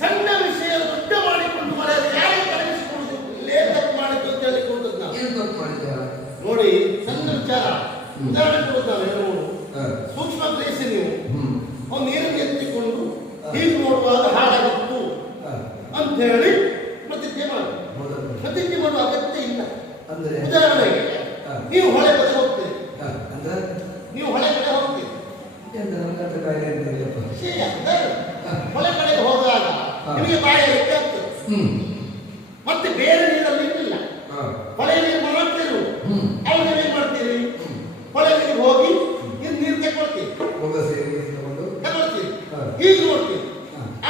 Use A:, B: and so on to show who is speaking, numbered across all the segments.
A: ಸಣ್ಣ ವಿಷಯ ದೊಡ್ಡ ಮಾಡಿಕೊಂಡು ಮರೆಯಲು ಯಾರೇ ಕರೆಯಿಸಿಕೊಳ್ಳುವುದು ಇಲ್ಲೇ ತಪ್ಪು ಮಾಡಿತು ಅಂತ ಹೇಳಿಕೊಂಡದ್ದು ನಾವು.
B: ಏನು ತಪ್ಪು ಮಾಡಿದ್ದೇವೆ
A: ನೋಡಿ ಸಣ್ಣ ವಿಚಾರ. ಉದಾಹರಣೆ ಕೊಡುತ್ತಾರೆ ನೋಡು ಸೂಕ್ಷ್ಮ ಗ್ರಹಿಸಿ ನೀವು. ಅವ್ನು ನೀರನ್ನು ಎತ್ತಿಕೊಂಡು ಹೀಗೆ ನೋಡುವಾಗ ಹಾಳಾಗಿತ್ತು ಅಂತ ಹೇಳಿ ಪ್ರತಿಜ್ಞೆ ಮಾಡಿ. ಪ್ರತಿಜ್ಞೆ ಮಾಡುವ ಅಗತ್ಯ ಇಲ್ಲ.
B: ಅಂದ್ರೆ?
A: ಉದಾಹರಣೆಗೆ ನೀವು ಹೊಳೆ ಕಡೆ ಹೋಗ್ತೀರಿ.
B: ಅಂದ್ರೆ?
A: ನೀವು ಹೊಳೆ ಕಡೆ ಹೋಗ್ತೀರಿ. ವಿಷಯ ಅಂದ್ರೆ ನಿಮಗೆ ಬಾಯಾರಿಕೆ ಆಗ್ತದೆ ಮತ್ತೆ ಬೇರೆ ನೀರಲ್ಲಿ ಇರಲಿಲ್ಲ. ಹೊಳೆ ನೀರು ಮಾತ್ರ ಇರುವುದು. ಅವಾಗ ನೀವೇನ್ ಮಾಡ್ತೀರಿ? ಹೊಳೆ ನೀರು ಹೋಗಿ ಇಲ್ಲಿ ನೀರು ತಗೊಳ್ತೀರಿ ತಗೊಳ್ತೀರಿ. ಈಗ ನೋಡ್ತೀರಿ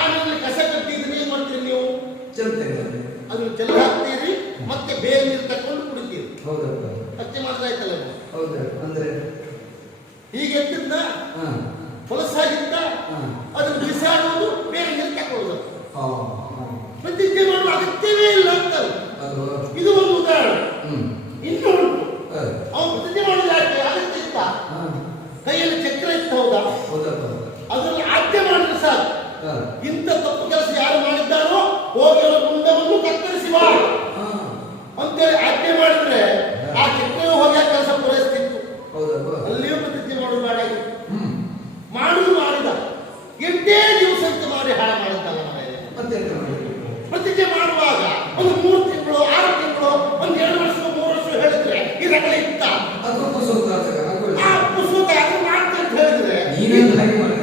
A: ಆಮೇಲೆ ಕಸ ಕಟ್ಟಿದ್ರೆ ಏನ್ ಮಾಡ್ತೀರಿ ನೀವು? ಅದನ್ನು ಚೆಲ್ಲ ಹಾಕ್ತೀರಿ ಮತ್ತೆ ಬೇರೆ ನೀರು ತಕೊಂಡು ಕುಡಿತೀರಿ. ಅಷ್ಟೇ ಮಾತ್ರ ನೀವು.
B: ಹೌದಾ? ಅಂದ್ರೆ?
A: ಈಗ ಎತ್ತಿದ್ದ ಹೊಲಸಾಗಿದ್ದ ಪ್ರತಿಜ್ಞೆ ಮಾಡುವ ಅಗತ್ಯವೇ ಇಲ್ಲ ಅಂತ. ಇದು ಒಂದು ಉದಾಹರಣೆ. ಇನ್ನು ಉಂಟು. ಅವನು ಪ್ರತಿಜ್ಞೆ ಮಾಡಿದ ಯಾಕೆ? ಅಗತ್ಯ ಇತ್ತ ಕೈಯಲ್ಲಿ ಚಕ್ರ ಇತ್ತು ಹೌದಾ? ಅದರಲ್ಲಿ ಆಜ್ಞೆ ಮಾಡಿದ್ರೆ ಸಾಕು. ಇಂಥ ಪ್ರತಿಜ್ಞೆ ಮಾಡುವಾಗ ಒಂದು ಮೂರು ತಿಂಗಳು ಆರು ತಿಂಗಳು ಒಂದು ಎರಡು ವರ್ಷ ಮೂರು ವರ್ಷ ಹೇಳಿದ್ರೆ ಈ ರಗಳೆ ಇತ್ತ?
B: ಅದು
A: ಪುಸ್ತಕ ಅದು ಮಾಡ್ತಾ ಅಂತ ಹೇಳಿದ್ರೆ ನೀನೇನು
B: ಹಾಗೆ ಮಾಡಿ.